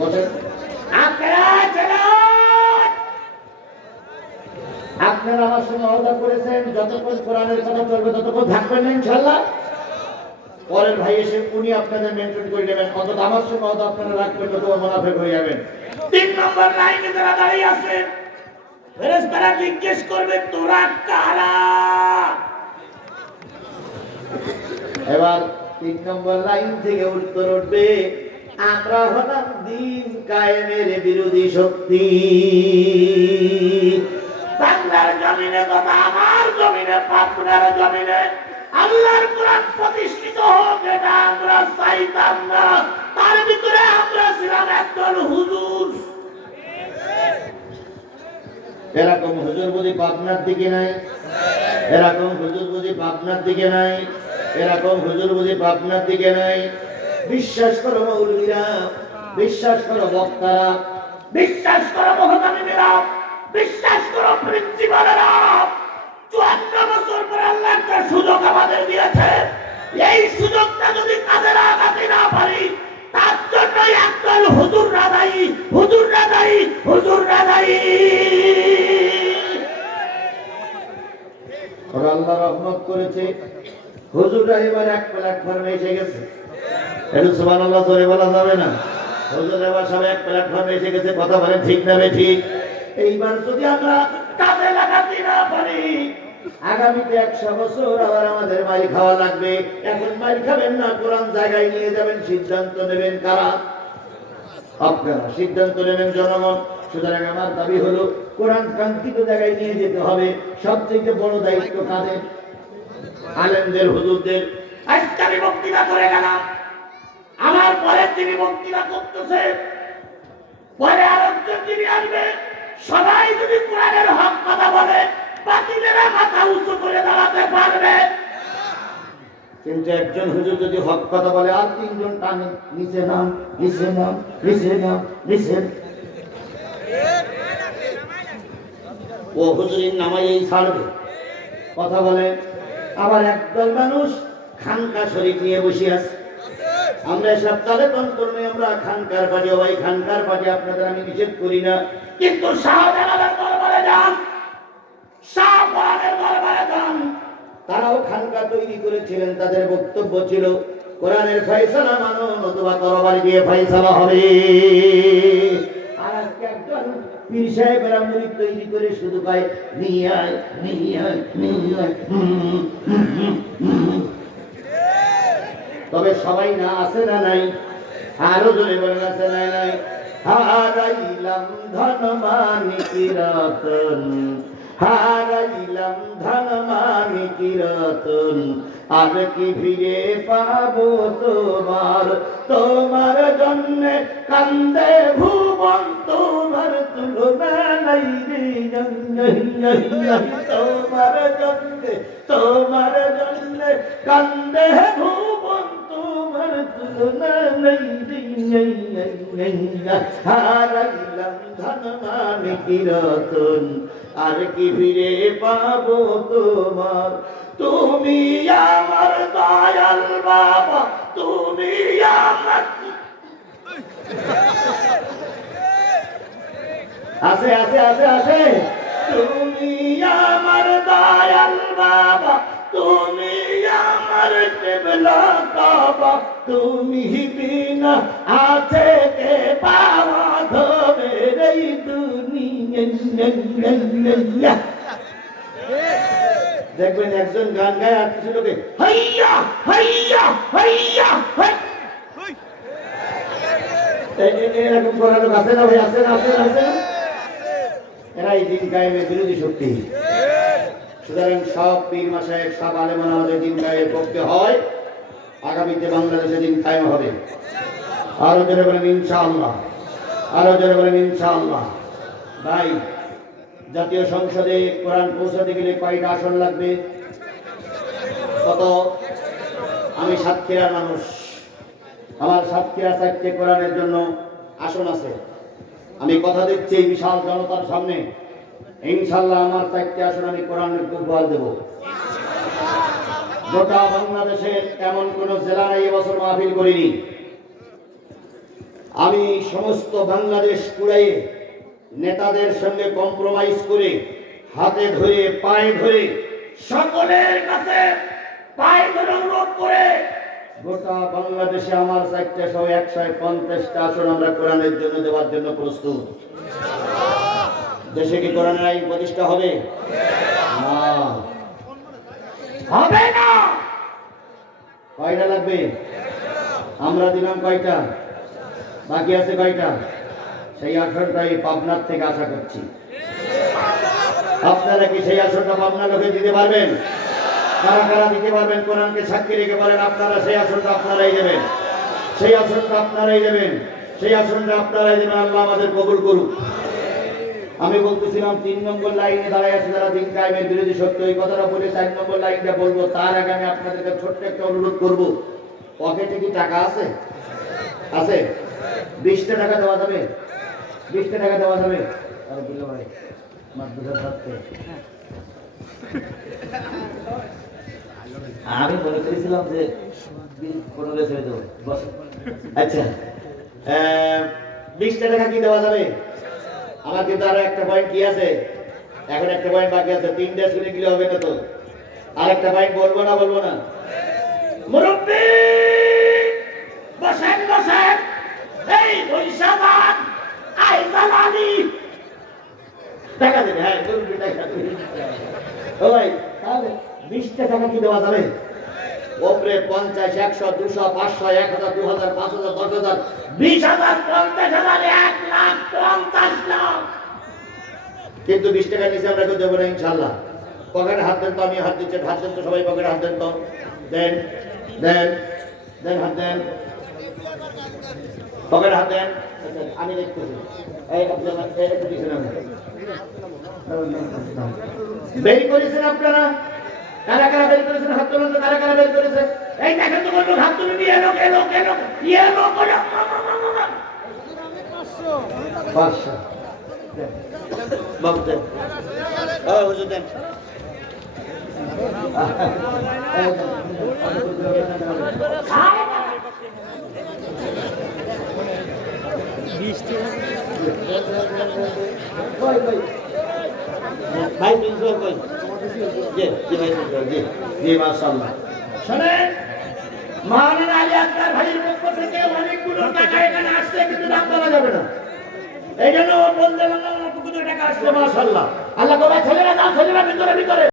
বসেন। আপনারা আমার সঙ্গে ওয়াদা করেছেন যতক্ষণ কোরআনের কথা চলবে ততক্ষণ থাকবেন না ইনশাআল্লাহ। পরের ভাই এসে উনি আপনাদের মেনটেন করে নেবেন, অন্তত আমার সঙ্গে ওয়াদা আপনারা রাখবেন, তো মুনাফিক হয়ে যাবেন। 3 নম্বর লাইনে যারা দাঁড়িয়ে আছেন ফেরেশতারা জিজ্ঞেস করবে তোরা কারা। এবার 3 নম্বর লাইন থেকে উত্তর উঠবে আমরা হলাম দ্বীন কায়েমের বিরোধী শক্তি। বাংলার জমিনে তথা আমার জমিনে পাবনার জমিনে আল্লাহর কোরআন প্রতিষ্ঠিত হোক এটা আমরা চাইতাম না। তার ভিতরে আমরা ছিলাম একজন হুজুর। এরকম হুজুর বুঝি পাবনার দিকে নাই, এরকম হুজুর বুঝি পাবনার দিকে নাই, এরকম হুজুর বুঝি পাবনার দিকে নাই। বিশ্বাস করো মৌলবীরা, বিশ্বাস করো বক্তারা, বিশ্বাস করো মহতামিমেরা, বিশ্বাস করো প্রিন্সিপালেরা, 54 বছর পরে আল্লাহ একটা সুযোগ আমাদের দিয়েছে। এই সুযোগটা যদি কাজে লাগাতে না পারি তার জন্য একদল হুজুররা দায়ী, হুজুররা দায়ী, হুজুররা দায়ী। আল্লাহ রহমত করেছে হুজুররা এবার এক প্ল্যাটফর্মে এসে গেছে। একটু সুবহানাল্লাহ জোরে বলা যাবে না? হুজুর এবার সব এক প্ল্যাটফর্মে এসে গেছে। কথা বলেন ঠিক না ঠিক? এইবার যদি আমরা কাজে লাগাতে না পারি আগামীতে 100 বছর আবার আমাদের মারি খাওয়া লাগবে। এখন মারি খাবেন না, কোরআন জায়গায় নিয়ে যাবেন, সিদ্ধান্ত নেবেন কারা? আপনারা সিদ্ধান্ত নেবেন জনগণ। সুতরাং আমার দাবি হলো কোরআন কাঙ্ক্ষিত জায়গায় নিয়ে যেতে হবে। সবচেয়ে বড় দায়িত্ব কাদের? আলেমদের, হুজুরদের। আজকে আমি বক্তৃতা করে গেলাম, আমার পরে তিনি বক্তৃতা করতেছে, পরে আরেকজন যিনি আসবে, সবাই যদি কোরআনের হক কথা বলে বাতিলেরা মাথা উঁচু করে দাঁড়াতে পারবে। কিন্তু একজন হুজুর যদি হক কথা বলে আর 3 জন টানে নিচে নাম, নিচে নাম, নিচে নাম, নিচে, ও হুজুরের নামাই এই ছাড়বে। কথা বলে। আবার একদল মানুষ খানকা শরীফ নিয়ে বসে আছে। আমরা এসব তালেবান কর্মী, আমরা খানকার পার্টি, ভাই খানকার পার্টি আপনাদের আমি নিষেধ করি না, কিন্তু শাহজালালের দরবারে যান, শাহজালালের দরবারে যান, তারাও খানকা তৈরি করেছিলেন। তাদের বক্তব্য ছিল কোরআনের ফয়সালা মানো নতুবা তরবারি দিয়ে ফয়সালা হবে। আর আজকে একজন পীর সাহেবেরা মুরিদ তৈরি করে শুধু গায় নিয়ে আয়, নিয়ে আয়, নিয়ে আয়। তবে সবাই না আছে না নাই? আরো জোরে বলেন আছে না নাই? হারাইলাম ধন মানিক রতন, হারাইলাম ধন মানিক রতন, আর কি ফিরে পাবো তোমার, তোমার জন্য কান্দে ভুবন, তোমার তুলনা নাই রে, তোমার জন্য, তোমার জন্য কান্দে ভুবন, তোমার তুলনা নাই রে। হারাইলাম ধন মানিক রতন, আর কি ফিরে পাবো তোমার, তুমি আমার দয়াল বাবা, তুমি আমার। আছে আছে আছে আছে। তুমি আমার দয়াল বাবা, তুমি আমার কিবলা কাবা, তুমি বিনা আছে কে পাওয়া ধরে এই দুনিয়া। দেখবেন একজন গান গায় আর কিছু লোকে হাইয়া হাইয়া হাইয়া, এরকম করার লোক আছে না ভাই? আছে না? আছে না? আছে না? এরা এই দিন কায়েমের বিরোধী শক্তি। সুতরাং সব পীর মাশায়েখ, সব আলেম আমাদের দিন কায়েমের পক্ষে হয়। আগামীতে বাংলাদেশে দিন কায়েম হবে। আরো জোরে বলেন ইনশাআল্লাহ, আরো জোরে বলেন ইনশাআল্লাহ। ভাই, জাতীয় সংসদে কোরআন পৌঁছাতে গেলে কয়টা আসন লাগবে? কত? আমি সাতক্ষীরার মানুষ, আমার সাতক্ষীরা 4টে কোরআনের জন্য আসন আছে। আমি কথা দিচ্ছি এই বিশাল জনতার সামনে, ইনশাআল্লাহ আমার 4টে আসন আমি কোরআনের উপহার দেব। গোটা বাংলাদেশের এমন কোন জেলা নাই এবছর মাহফিল করিনি। আমি সমস্ত বাংলাদেশ কুড়াইয়ে নেতাদের সঙ্গে কম্প্রোমাইজ করে হাতে ধরে পায়ে ধরে সকলের কাছে পায়ে ধরে অনুরোধ করে গোটা বাংলাদেশে আমার 4টা সহ 150টা আসন আমরা কোরআনের জন্য দেওয়ার জন্য প্রস্তুত। দেশে কি কোরআনের আইন প্রতিষ্ঠা হবে? না, হবে না। কয়টা লাগবে? আমরা দিলাম কয়টা, বাকি আছে কয়টা? সেই আসনটাই পাবনার থেকে আশা করছি। আপনারা কি সেই আসনটা পাবনা লোকে দিতে পারবেন? কারা কারা দিতে পারবেন? কোরআনকে সাক্ষী রেখে বলেন আপনারা সেই আসনটা আপনারাই দেবেন, সেই আসনটা আপনারাই দেবেন, সেই আসনটা আপনারাই দেবেন। আল্লাহ আমাদের কবুল করুক। আমি বলতেছিলাম 3 নম্বর লাইনে দাঁড়ায় আছে যারা দিন কায়েমের বিরোধী সত্য, এই কথাটা বলে 4 নম্বর লাইনটা বলবো। তার আগে আমি আপনাদেরকে ছোট্ট একটা অনুরোধ করব, পকেটে কি টাকা আছে? আছে? 20টা টাকা দেওয়া যাবে? 20টা টাকা দেওয়া যাবে? আরে দিল ভাই মাদ্রাসার ছাত্র, আমি মনে করেছিলাম যে 15 ছেড়ে দেবো। আচ্ছা, 20টা টাকা কি দেওয়া যাবে? আমার কিন্তু আরো একটা পয়েন্ট কি আছে, এখন একটা পয়েন্ট বাকি আছে। 3টা শুনে গেলে হবে না তো, আর একটা পয়েন্ট বলবো না বলবো না? মুরব্বি বসেন বসেন, এই বৈশাবাদ আইজালানি টাকা দেবে। হ্যাঁ মুরব্বি টাকা দেবে। ও ভাই তাহলে 20টা টাকা কি দেওয়া যাবে? ওপরে 50, 100, 200, 500, 1000, 2000, 5000, 10000, 20000, 50000, 1,50,000 কিন্তু 20 টাকা নিচে আমরা কেউ দেবো না ইনশাল্লাহ। পকেটে হাত দেন তো, আমি হাত দিচ্ছি, হাত দেন তো সবাই, পকেটে হাত দেন তো, দেন দেন দেন, হাত দেন, পকেটে হাত দেন। আমি দেখতেছি বের করেছেন আপনারা, কারা কারা বের করেছেন? হাত তুলুন তো, কারা কারা বের করেছেন? এই দেখেন তো বলুন, হাত তুলে নিয়ে এলো এলো এলো এলো করে 500 বাবু দেন, হুজুর দেন। ভাই প্রিন্সিপাল কই? জি জি ভাই প্রিন্সিপাল, জি জি মাশাআল্লাহ। শুনেন, মাওলানা আলী আসগার ভাইয়ের পক্ষ থেকে অনেকগুলো টাকা এখানে আসছে, কিন্তু নাম বলা যাবে না। এই জন্য বলতে বললাম পক্ষ থেকে টাকা আসছে মাশাআল্লাহ। আল্লাহ কবা ছেলেরা যাও, ছেলেরা ভিতরে ভিতরে